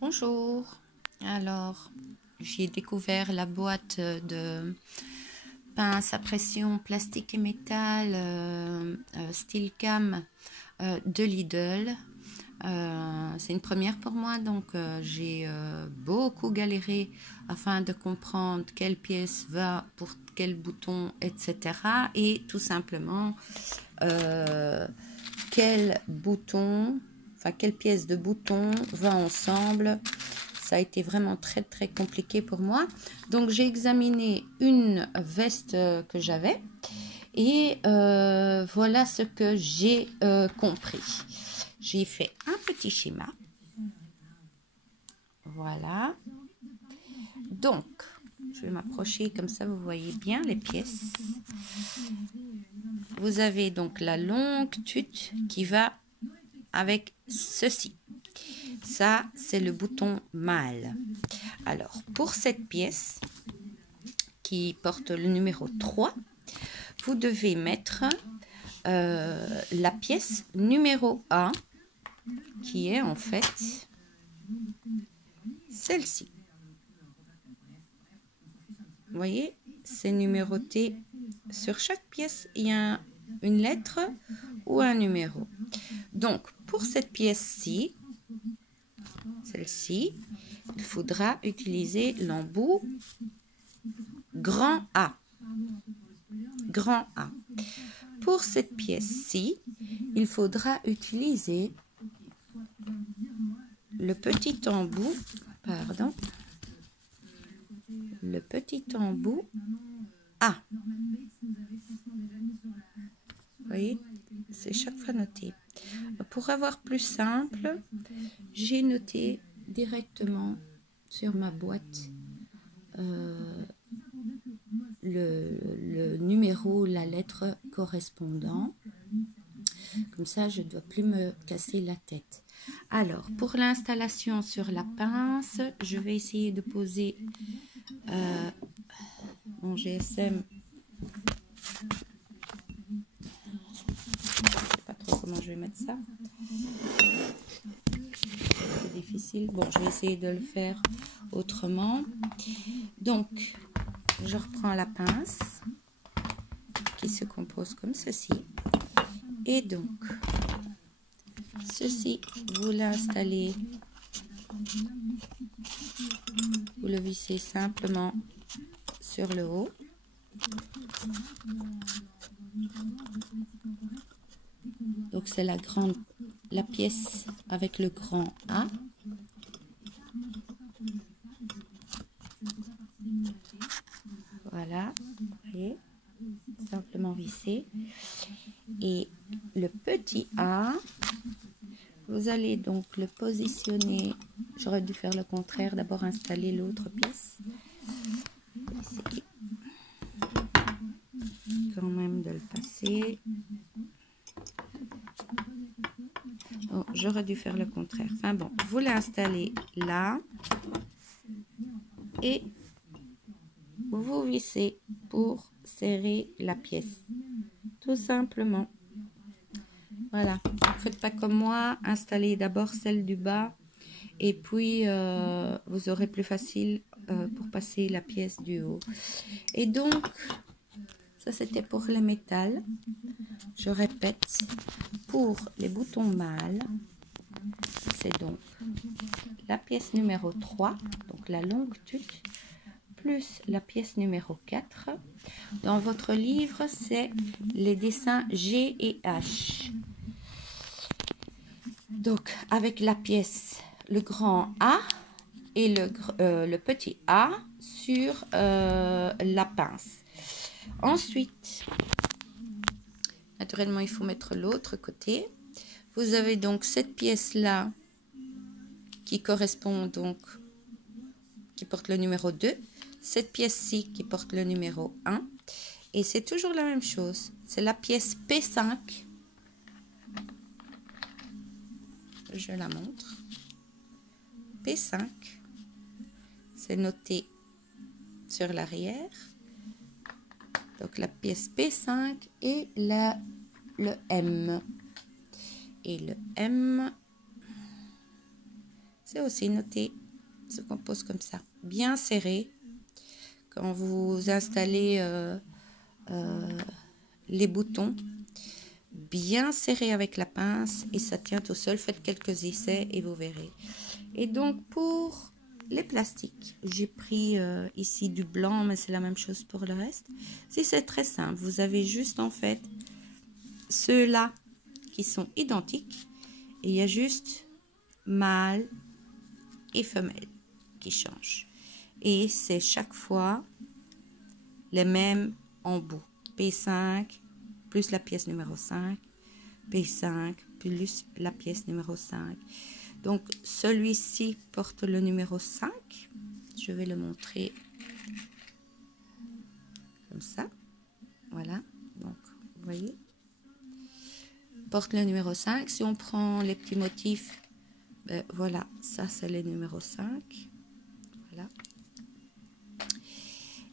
Bonjour, alors j'ai découvert la boîte de pince à pression plastique et métal Steelcam de Lidl. C'est une première pour moi, donc j'ai beaucoup galéré afin de comprendre quelle pièce va pour quel bouton, etc. Et tout simplement quel bouton, enfin quelle pièce de bouton va ensemble. Ça a été vraiment très compliqué pour moi. Donc j'ai examiné une veste que j'avais et voilà ce que j'ai compris. J'ai fait un petit schéma. Voilà. Donc, je vais m'approcher comme ça, vous voyez bien les pièces. Vous avez donc la longue tute qui va avec ceci. Ça, c'est le bouton mâle. Alors, pour cette pièce qui porte le numéro 3, vous devez mettre la pièce numéro 1 qui est en fait celle-ci. Vous voyez, c'est numéroté. Sur chaque pièce, il y a une lettre ou un numéro. Donc, pour cette pièce-ci, celle-ci, il faudra utiliser l'embout grand A. Grand A. Pour cette pièce-ci, il faudra utiliser le petit embout, pardon, le petit embout A. Vous voyez, c'est chaque fois noté. Pour avoir plus simple, j'ai noté directement sur ma boîte le numéro, la lettre correspondant. Comme ça, je ne dois plus me casser la tête. Alors, pour l'installation sur la pince, je vais essayer de poser mon GSM. Je ne sais pas trop comment je vais mettre ça. C'est difficile. Bon, je vais essayer de le faire autrement. Donc, je reprends la pince qui se compose comme ceci. Et donc, ceci, vous l'installez, vous le vissez simplement sur le haut. Donc, c'est la pièce avec le grand A. Voilà, vous voyez, simplement visser. Et le petit A, vous allez donc le positionner. J'aurais dû faire le contraire, d'abord installer l'autre pièce. Essayer quand même de le passer. Oh, j'aurais dû faire le contraire. Enfin bon, vous l'installez là et vous vissez pour serrer la pièce. Tout simplement. Voilà, ne faites pas comme moi, installez d'abord celle du bas et puis vous aurez plus facile pour passer la pièce du haut. Et donc, ça c'était pour le métal. Je répète, pour les boutons mâles, c'est donc la pièce numéro 3, donc la longue tute, plus la pièce numéro 4. Dans votre livre, c'est les dessins G et H. Donc, avec la pièce, le grand A et le petit A sur la pince. Ensuite, naturellement, il faut mettre l'autre côté. Vous avez donc cette pièce-là qui correspond donc, qui porte le numéro 2. Cette pièce-ci qui porte le numéro 1. Et c'est toujours la même chose. C'est la pièce P5. Je la montre. P5. C'est noté sur l'arrière. Donc la pièce P5 et le M. Et le M, C'est aussi noté. Se compose comme ça. Bien serré. Quand vous installez les boutons, bien serré avec la pince et ça tient tout seul. Faites quelques essais et vous verrez. Et donc pour les plastiques, j'ai pris ici du blanc, mais c'est la même chose pour le reste. Si c'est très simple, vous avez juste en fait ceux-là qui sont identiques et il y a juste mâle et femelle qui changent. Et c'est chaque fois les mêmes embouts. P5 plus la pièce numéro 5, P5 plus la pièce numéro 5. Donc, celui-ci porte le numéro 5. Je vais le montrer comme ça. Voilà. Donc, vous voyez. Porte le numéro 5. Si on prend les petits motifs, ben, voilà. Ça, c'est le numéro 5. Voilà.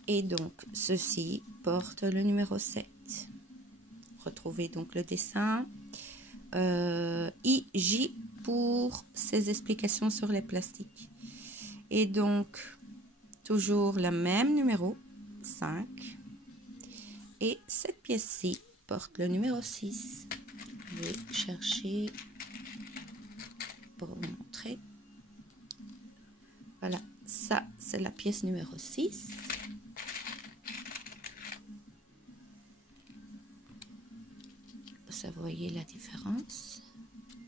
Et donc, ceci porte le numéro 7. Retrouvez donc le dessin. IJ pour ces explications sur les plastiques. Et donc, toujours le même numéro, 5. Et cette pièce-ci porte le numéro 6. Je vais chercher pour vous montrer. Voilà, ça, c'est la pièce numéro 6. Ça, vous voyez la différence.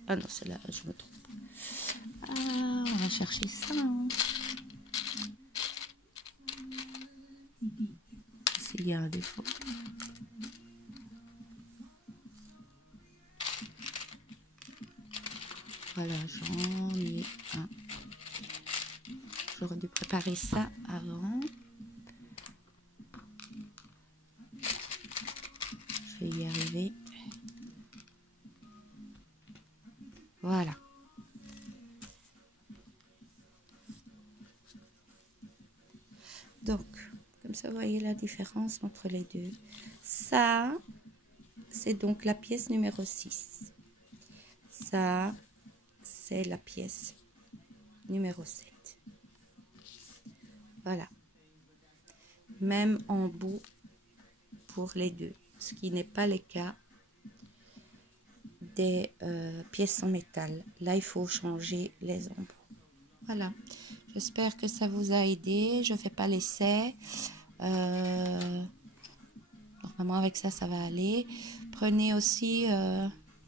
Ah non, c'est là, je me trompe. Ah, on va chercher ça. Hein. S'il y a un défaut. Voilà, j'en ai un. J'aurais dû préparer ça avant. Je vais y arriver. Voilà. Donc, comme ça, vous voyez la différence entre les deux. Ça, c'est donc la pièce numéro 6. Ça, c'est la pièce numéro 7. Voilà. Même embout pour les deux. Ce qui n'est pas le cas des pièces en métal. Là, il faut changer les embouts. Voilà. J'espère que ça vous a aidé. Je ne fais pas l'essai. Normalement, avec ça, ça va aller. Prenez aussi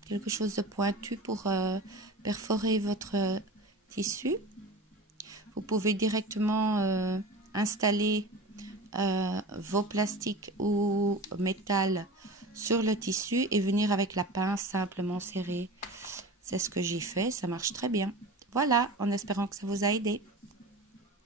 quelque chose de pointu pour perforer votre tissu. Vous pouvez directement installer vos plastiques ou métal sur le tissu et venir avec la pince simplement serrer. C'est ce que j'ai fait. Ça marche très bien. Voilà, en espérant que ça vous a aidé.